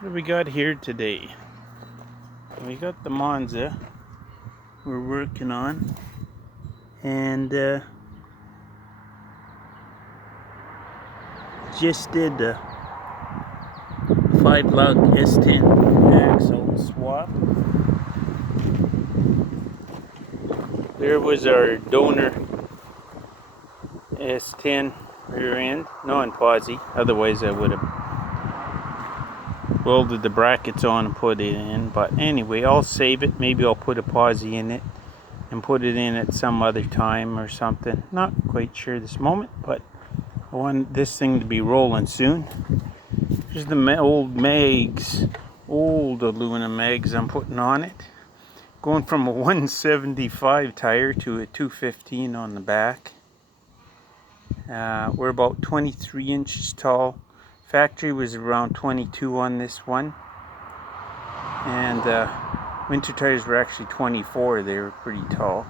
What do we got here today? We got the Monza we're working on, and just did a 5-lug S10 axle swap. There was our donor S10 rear end, non-posi, otherwise I would have welded the brackets on and put it in. But anyway, I'll save it. Maybe I'll put a posi in it and put it in at some other time or something. Not quite sure this moment, but I want this thing to be rolling soon. Here's the old mags, old aluminum mags I'm putting on it. Going from a 175 tire to a 215 on the back. We're about 23 inches tall. Factory was around 22 on this one. And winter tires were actually 24. They were pretty tall.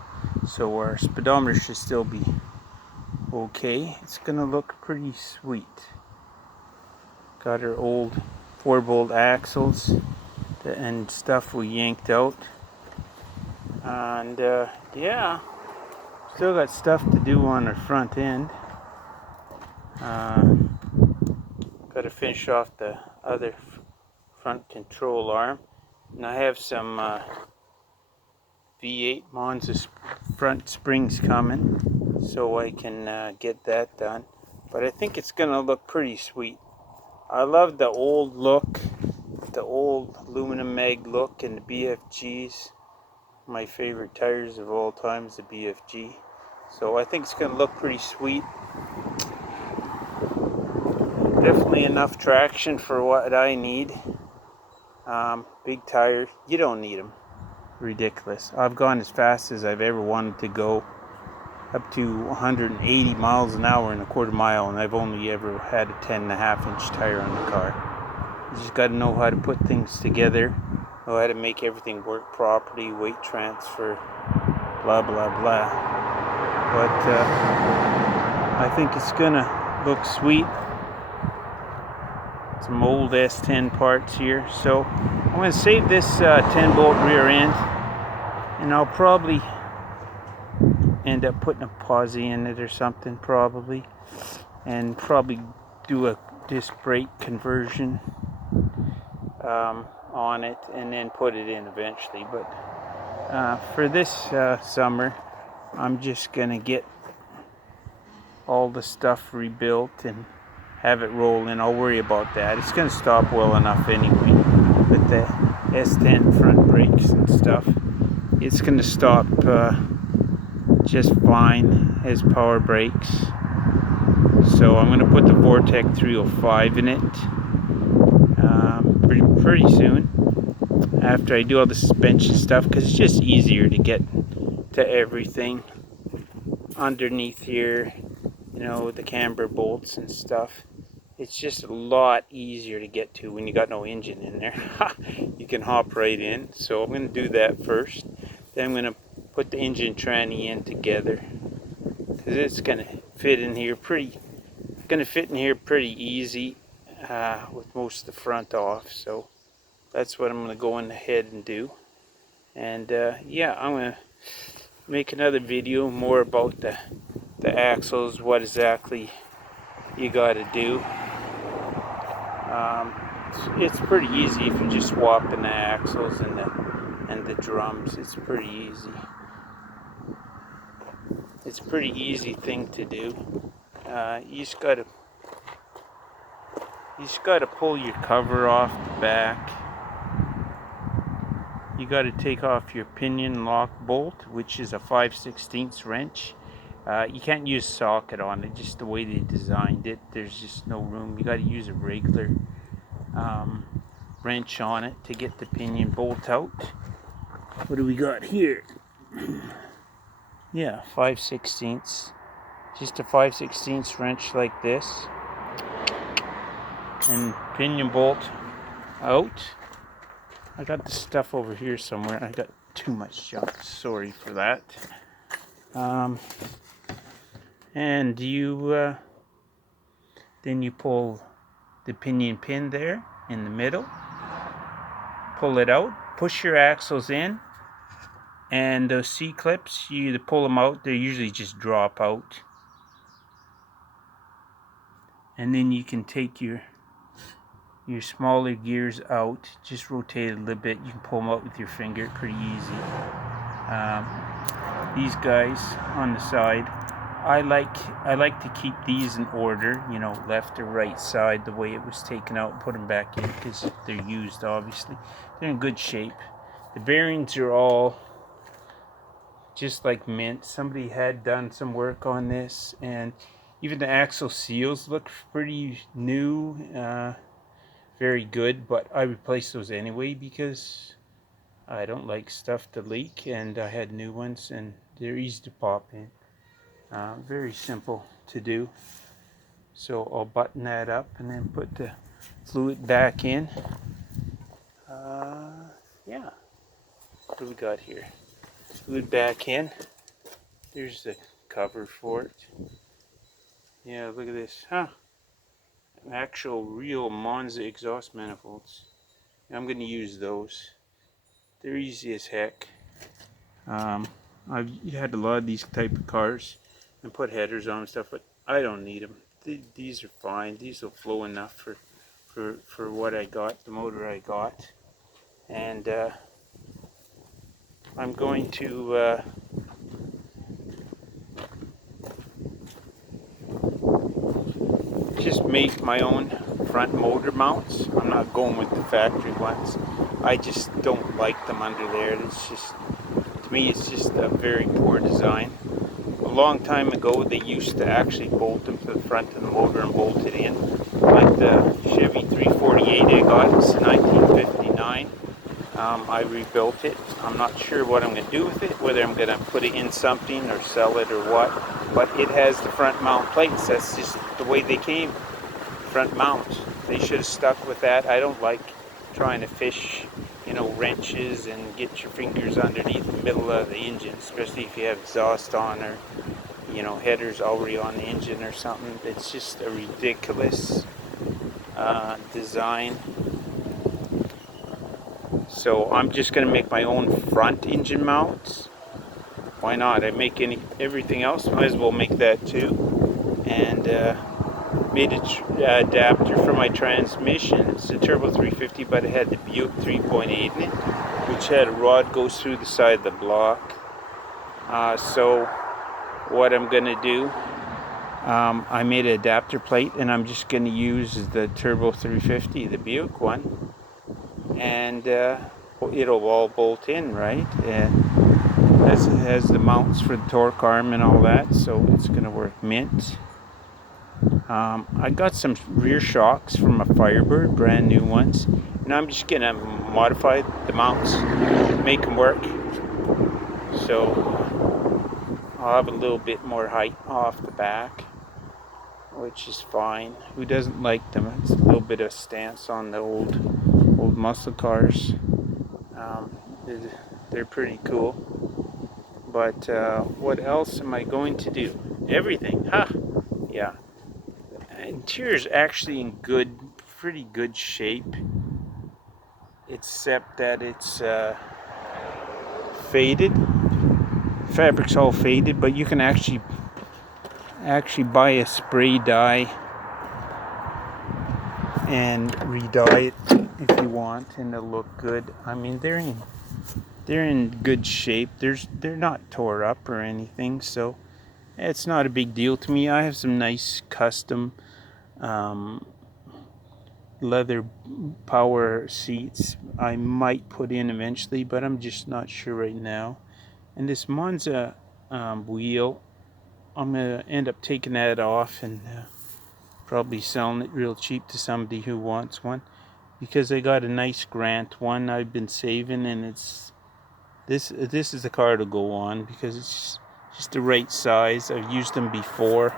So our speedometer should still be okay. It's going to look pretty sweet. Got our old 4-bolt axles and stuff we yanked out. And yeah, still got stuff to do on our front end. Got to finish off the other front control arm. And I have some V8 Monza front springs coming, so I can get that done. But I think it's going to look pretty sweet. I love the old look, the old aluminum mag look, and the BFGs. My favorite tires of all time is the BFG. So I think it's going to look pretty sweet. Definitely enough traction for what I need. Big tire, you don't need them. Ridiculous. I've gone as fast as I've ever wanted to go, up to 180 miles an hour in a quarter mile, and I've only ever had a 10.5-inch tire on the car. You just got to know how to put things together, know how to make everything work properly, weight transfer, blah blah blah. But I think it's gonna look sweet. Some old S10 parts here, so I'm going to save this 10-bolt rear end, and I'll probably end up putting a posi in it or something, probably, and probably do a disc brake conversion on it and then put it in eventually. But for this summer, I'm just going to get all the stuff rebuilt and have it roll in. I'll worry about that. It's going to stop well enough anyway with the S10 front brakes and stuff. It's going to stop just fine as power brakes. So I'm going to put the Vortec 305 in it pretty soon after I do all the suspension stuff, because it's just easier to get to everything underneath here, you know, the camber bolts and stuff. It's just a lot easier to get to when you got no engine in there. You can hop right in. So I'm going to do that first. Then I'm going to put the engine tranny in together, because it's going to fit in here pretty easy with most of the front off. So that's what I'm going to go ahead and do. And yeah, I'm going to make another video more about the axles, what exactly you got to do. It's pretty easy if you're just swapping the axles and the drums. It's pretty easy. It's a pretty easy thing to do. You just gotta pull your cover off the back. You gotta take off your pinion lock bolt, which is a 5/16 wrench. You can't use socket on it, just the way they designed it. There's just no room. You gotta use a regular wrench on it to get the pinion bolt out. What do we got here? Yeah, 5/16. Just a 5/16 wrench like this. And pinion bolt out. I got the stuff over here somewhere. I got too much junk. Sorry for that. And you then you pull the pinion pin there in the middle, pull it out, push your axles in, and those C-clips, you either pull them out, they usually just drop out. And then you can take your smaller gears out, just rotate it a little bit. You can pull them out with your finger, pretty easy. These guys on the side, I like to keep these in order, you know, left or right side, the way it was taken out, and put them back in because they're used, obviously. They're in good shape. The bearings are all just like mint. Somebody had done some work on this, and even the axle seals look pretty new, very good, but I replaced those anyway because I don't like stuff to leak, and I had new ones, and they're easy to pop in. Very simple to do. So I'll button that up and then put the fluid back in. Yeah, what do we got here? Fluid back in. There's the cover for it. Yeah, look at this, huh? Actual real Monza exhaust manifolds. I'm going to use those. They're easy as heck. I've had a lot of these type of cars and put headers on and stuff, but I don't need them. These are fine. These will flow enough for what I got, the motor I got. And I'm going to just make my own front motor mounts. I'm not going with the factory ones. I just don't like them under there. It's just, to me, it's just a very poor design. A long time ago, they used to actually bolt them to the front of the motor and bolt it in, like the Chevy 348 I got. It's 1959. I rebuilt it. I'm not sure what I'm going to do with it, whether I'm going to put it in something or sell it or what, but it has the front mount plates. That's just the way they came, front mounts. They should have stuck with that. I don't like trying to fish, you know, wrenches and get your fingers underneath the middle of the engine, especially if you have exhaust on or, you know, headers already on the engine or something. It's just a ridiculous design. So I'm just going to make my own front engine mounts. Why not? I make everything else, might as well make that too. And made an adapter for my transmission. It's a Turbo 350, but it had the Buick 3.8 in it, which had a rod goes through the side of the block. So what I'm going to do, I made an adapter plate, and I'm just going to use the Turbo 350, the Buick one, and it'll all bolt in, right? And it has the mounts for the torque arm and all that, so it's going to work mint. I got some rear shocks from a Firebird, brand new ones, and I'm just going to modify the mounts, make them work. So I'll have a little bit more height off the back, which is fine. Who doesn't like them? It's a little bit of stance on the old muscle cars. They're pretty cool. But what else am I going to do? Everything, huh? Yeah. Interior's actually in pretty good shape, except that it's faded. Fabric's all faded, but you can actually buy a spray dye and re-dye it if you want, and it'll look good. I mean, they're in good shape. They're not tore up or anything, so it's not a big deal to me. I have some nice custom leather power seats I might put in eventually, but I'm just not sure right now. And this Monza wheel, I'm gonna end up taking that off and probably selling it real cheap to somebody who wants one, because I got a nice grant one I've been saving, and it's this is the car to go on because it's just the right size. I've used them before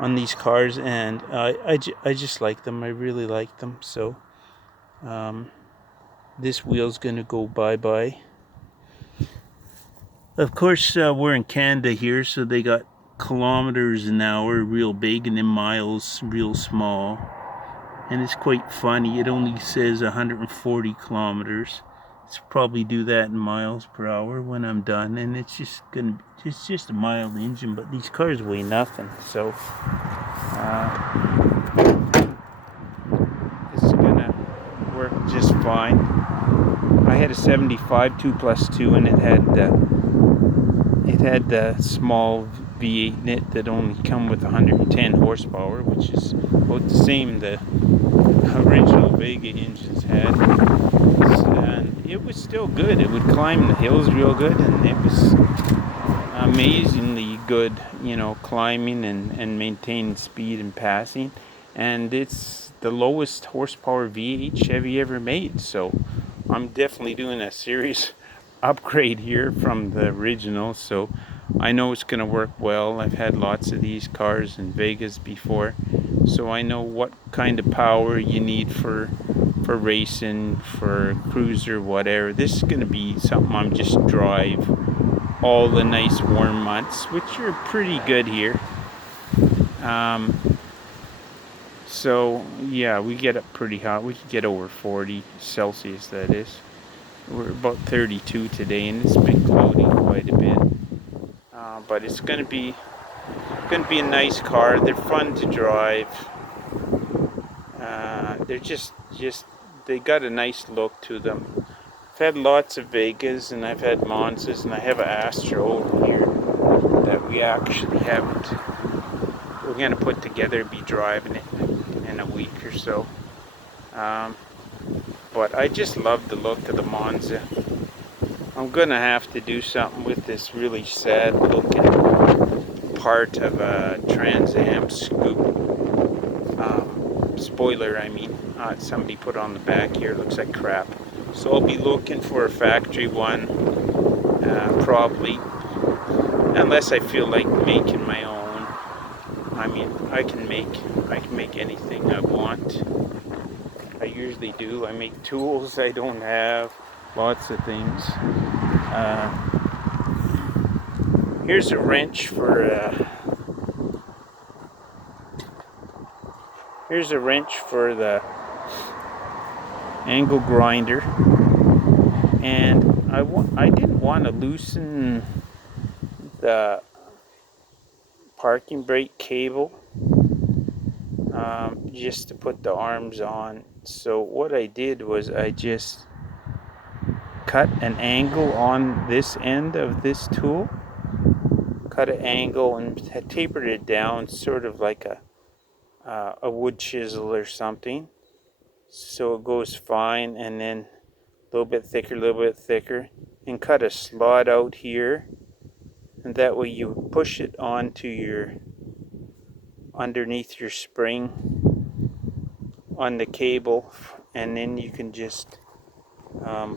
on these cars, and I just like them. I really like them. So this wheel's gonna go bye-bye. Of course, we're in Canada here, so they got kilometers an hour real big, and then miles real small. And it's quite funny. It only says 140 kilometers. Let's probably do that in miles per hour when I'm done, and it's just a mild engine, but these cars weigh nothing, so it's gonna work just fine. I had a 75 2+2, and it had the small V8 in it that only come with 110 horsepower, which is about the same the original Vega engines had. And it was still good. It would climb the hills real good, and it was amazingly good, climbing and maintaining speed and passing. And it's the lowest horsepower V8 Chevy ever made, so I'm definitely doing a serious upgrade here from the original, so I know it's going to work well. I've had lots of these cars in Vegas before, so I know what kind of power you need for racing, for cruiser, whatever. This is going to be something I'm just drive all the nice warm months, which are pretty good here. So yeah, we get up pretty hot. We could get over 40 Celsius, that is. We're about 32 today, and it's been cloudy quite a bit. But it's gonna be a nice car. They're fun to drive. They're just they got a nice look to them. I've had lots of Vegas, and I've had Monzas, and I have an Astra over here that we actually haven't. We're gonna put together and be driving it in a week or so. But I just love the look of the Monza. I'm gonna have to do something with this really sad looking part of a Trans Am scoop. Spoiler, I mean. Somebody put on the back here. It looks like crap. So I'll be looking for a factory one, probably, unless I feel like making my own. I mean, I can make anything I want. I usually do. I make tools I don't have, lots of things. Here's a wrench for the angle grinder, and I didn't want to loosen the parking brake cable just to put the arms on. So what I did was I just cut an angle on this end of this tool, cut an angle and had tapered it down, sort of like a wood chisel or something, so it goes fine, and then a little bit thicker, and cut a slot out here, and that way you push it onto underneath your spring on the cable, and then you can just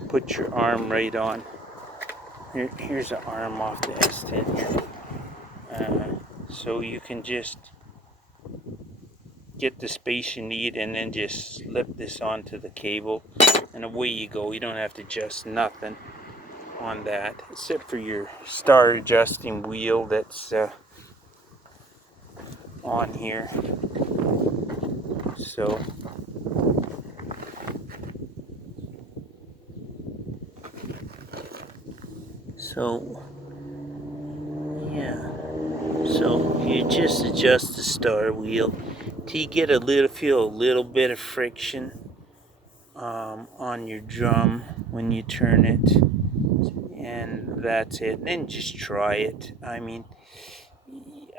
put your arm right on. Here's an arm off the S10 here. So you can just get the space you need, and then just slip this onto the cable, and away you go. You don't have to adjust nothing on that, except for your star adjusting wheel that's on here. So yeah, so you just adjust the star wheel till you get feel a little bit of friction on your drum when you turn it, and that's it. And then just try it. I mean,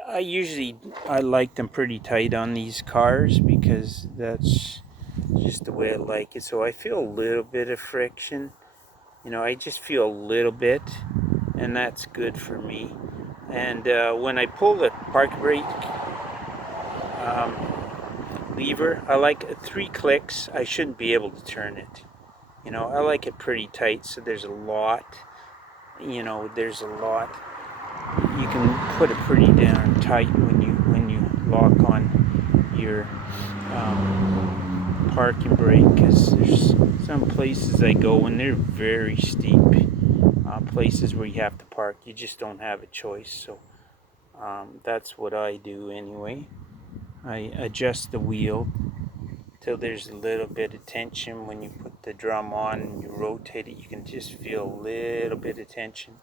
I like them pretty tight on these cars because that's just the way I like it. So I feel a little bit of friction. I just feel a little bit, and that's good for me. And when I pull the park brake lever, I like 3 clicks. I shouldn't be able to turn it. I like it pretty tight, so there's a lot. You can put it pretty darn tight when you lock on your parking brake, because there's some places I go and they're very steep places where you have to park. You just don't have a choice. So that's what I do anyway. I adjust the wheel till there's a little bit of tension. When you put the drum on and you rotate it, you can just feel a little bit of tension.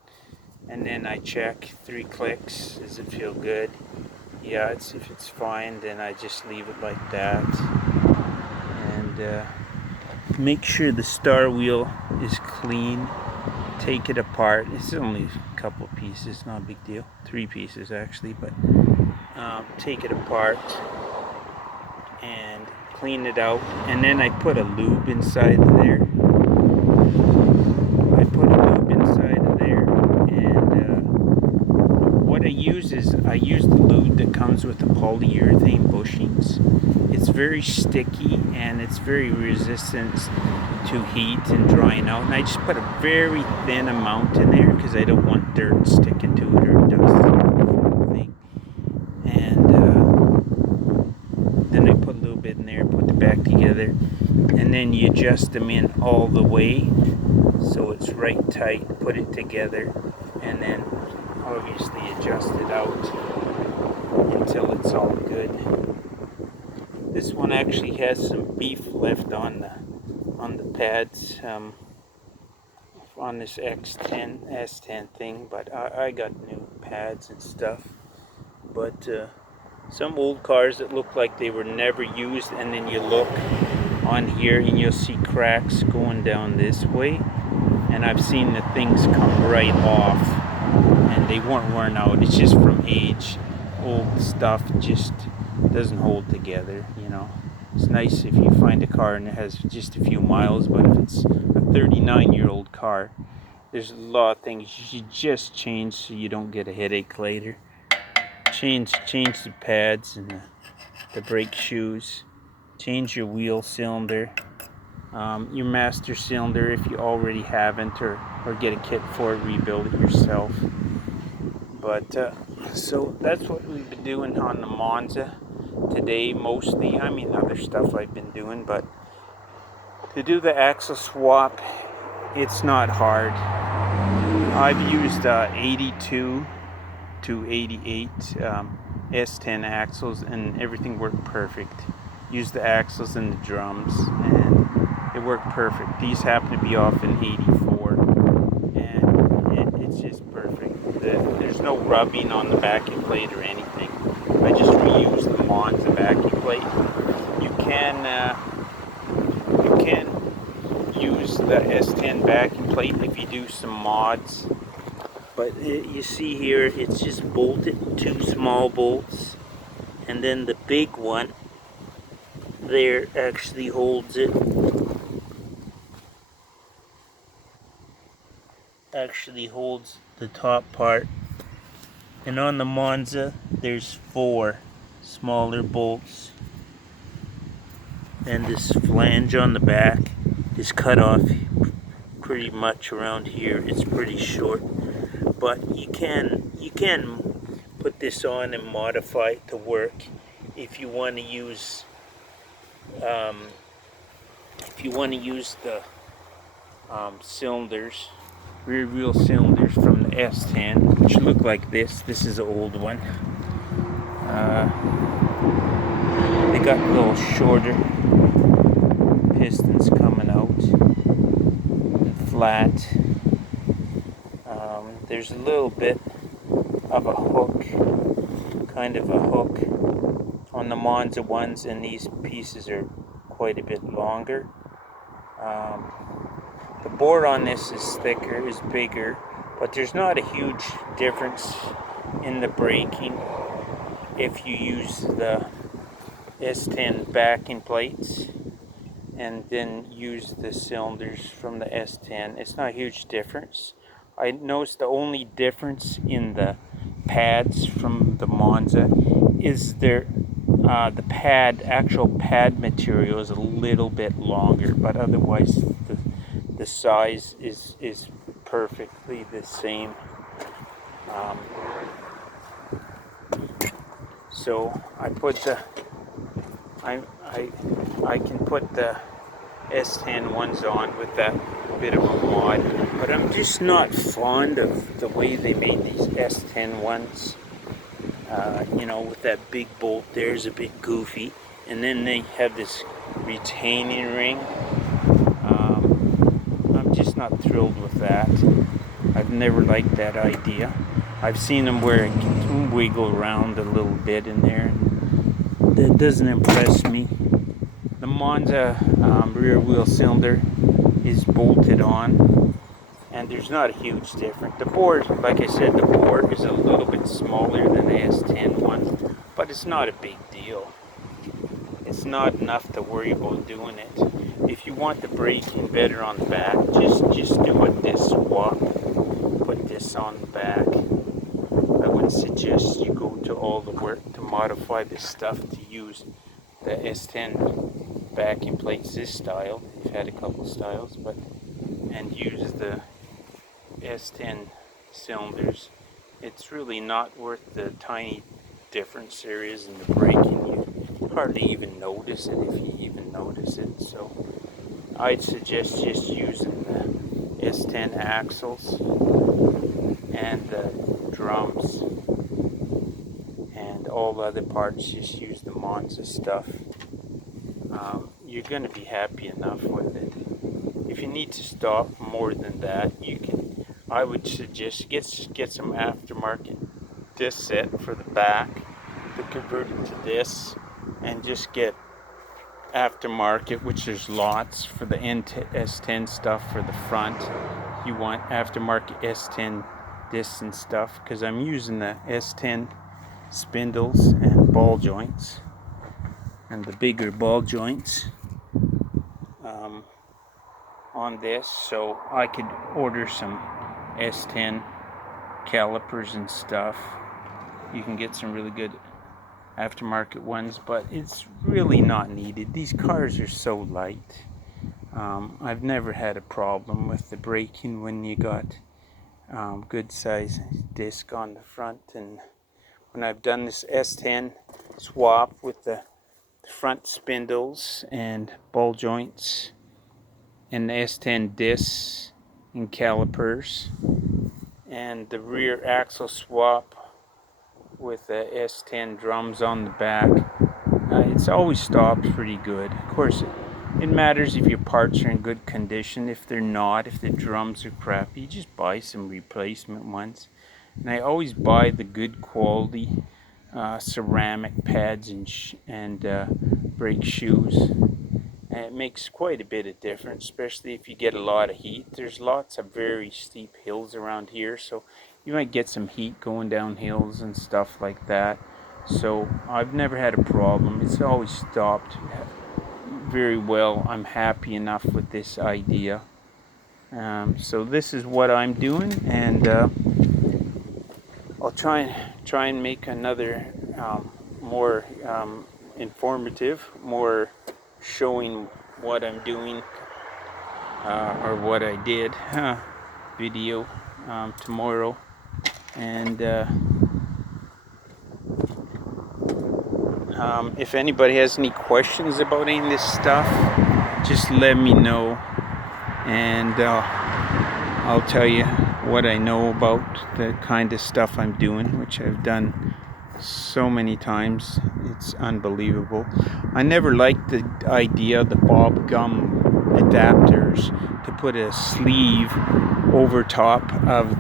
And then I check 3 clicks. Does it feel good? Yeah, if it's fine, then I just leave it like that. And make sure the star wheel is clean. Take it apart. It's only a couple pieces, not a big deal. 3 pieces actually, but take it apart and clean it out. And then I put a lube inside there. What I use is I use the lube that comes with the polyurethane bushings. It's very sticky and it's very resistant to heat and drying out. And I just put a very thin amount in there because I don't want dirt sticking to it or dust or anything. And then I put a little bit in there, put it back together, and then you adjust them in all the way so it's right tight. Put it together, and then obviously adjust it out until it's all good. This one actually has some beef left on the pads on this S10 thing, but I got new pads and stuff. But some old cars that look like they were never used, and then you look on here and you'll see cracks going down this way, and I've seen the things come right off and they weren't worn out. It's just from age. Old stuff just doesn't hold together, you know. It's nice if you find a car and it has just a few miles, but if it's a 39-year-old car, there's a lot of things you just change so you don't get a headache later. Change the pads and the brake shoes. Change your wheel cylinder, your master cylinder if you already haven't, or get a kit for it, rebuild it yourself. But so that's what we've been doing on the Monza today mostly. I mean, other stuff I've been doing, but to do the axle swap, it's not hard. I've used 82 to 88 S10 axles, and everything worked perfect. Used the axles and the drums, and it worked perfect. These happen to be off in 84, and it's just perfect. There's no rubbing on the backing plate or anything. I just reused the Monza backing plate. You can use the S10 backing plate if you do some mods. But you see here, it's just bolted, 2 small bolts, and then the big one there actually holds it. Actually holds the top part. And on the Monza, there's 4 smaller bolts. And this flange on the back is cut off pretty much around here. It's pretty short. But you can put this on and modify it to work if you want to use the cylinders, rear wheel cylinders from the S10, which look like this. This is an old one. They got a little shorter pistons coming out, flat. There's a little bit of a hook, kind of a hook on the Monza ones, and these pieces are quite a bit longer. The board on this is thicker, is bigger, but there's not a huge difference in the braking if you use the S10 backing plates and then use the cylinders from the S10. It's not a huge difference. I noticed the only difference in the pads from the Monza is the actual pad material is a little bit longer, but otherwise the size is perfectly the same. So I put I can put the S10 ones on with that bit of a mod, but I'm just not fond of the way they made these S10 ones. You know, with that big bolt there is a bit goofy, and then they have this retaining ring. I'm just not thrilled with that. I've never liked that idea. I've seen them where it can wiggle around a little bit in there. That doesn't impress me. The Monza rear wheel cylinder is bolted on, and there's not a huge difference. The bore, like I said, the bore is a little bit smaller than the S10 one, but it's not a big deal. It's not enough to worry about doing it. If you want the braking better on the back, just do a disc swap. Put this on the back. I would suggest you go to all the work to modify this stuff to use the S10 backing plates, this style. We've had a couple styles, but and use the S10 cylinders. It's really not worth the tiny difference there is in the braking. You hardly even notice it, if you even notice it. So I'd suggest just using the S10 axles and the drums and all the other parts. Just use the Monza stuff. You're going to be happy enough with it. If you need to stop more than that, you can. I would suggest get some aftermarket disc set for the back to convert it to this, and just get aftermarket, which there's lots for the S10 stuff for the front. You want aftermarket S10 discs and stuff, because I'm using the S10 spindles and ball joints, and the bigger ball joints on this, so I could order some S10 calipers and stuff. You can get some really good aftermarket ones, but it's really not needed. These cars are so light. I've never had a problem with the braking when you got good size disc on the front. And when I've done this S10 swap with the front spindles and ball joints and the S10 discs and calipers, and the rear axle swap with the S10 drums on the back, it's always stopped pretty good. Of course, it matters if your parts are in good condition. If they're not, if the drums are crappy, you just buy some replacement ones. And I always buy the good quality ceramic pads and brake shoes. And it makes quite a bit of difference, especially if you get a lot of heat. There's lots of very steep hills around here, so you might get some heat going down hills and stuff like that. So I've never had a problem. It's always stopped very well. I'm happy enough with this idea. So this is what I'm doing, and I'll try and make another more informative, more showing what I'm doing or what I did video tomorrow. And if anybody has any questions about any of this stuff, just let me know, and I'll tell you what I know about the kind of stuff I'm doing, which I've done so many times. It's unbelievable. I never liked the idea of the bob gum adapters to put a sleeve over top of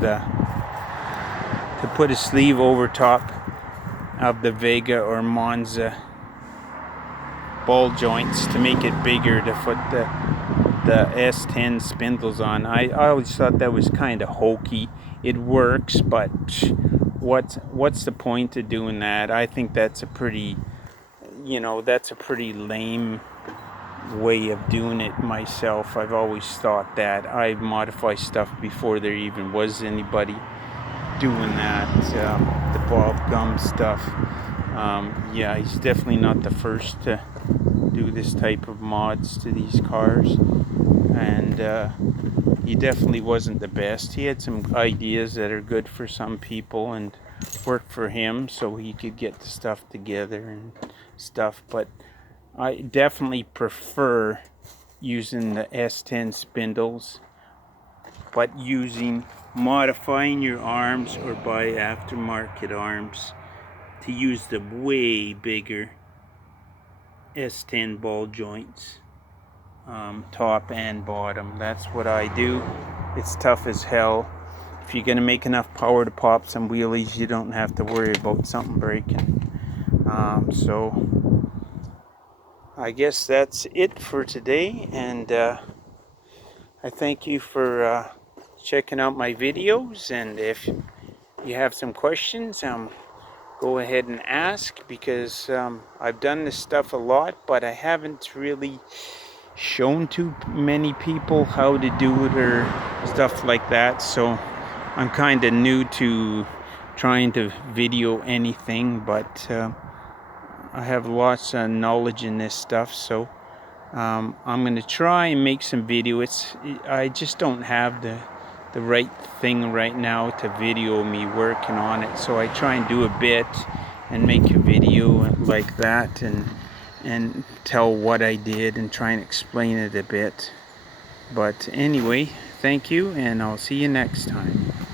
the Vega or Monza ball joints to make it bigger to put the S10 spindles on. I always thought that was kind of hokey. It works, but what's the point of doing that? I think that's a pretty lame way of doing it myself. I've always thought that. I modify stuff before there even was anybody doing that, the Bob Gum stuff. Yeah, he's definitely not the first to do this type of mods to these cars, and he definitely wasn't the best. He had some ideas that are good for some people and worked for him, so he could get the stuff together and stuff, but I definitely prefer using the S10 spindles, but modifying your arms or buy aftermarket arms to use the way bigger S10 ball joints, top and bottom. That's what I do. It's tough as hell. If you're gonna make enough power to pop some wheelies, you don't have to worry about something breaking. So I guess that's it for today, and I thank you for checking out my videos. And if you have some questions, go ahead and ask, because I've done this stuff a lot, but I haven't really shown too many people how to do it or stuff like that. So I'm kind of new to trying to video anything, but I have lots of knowledge in this stuff. So I'm going to try and make some video. I just don't have the right thing right now to video me working on it. So I try and do a bit and make a video like that, and tell what I did and try and explain it a bit. But anyway, thank you, and I'll see you next time.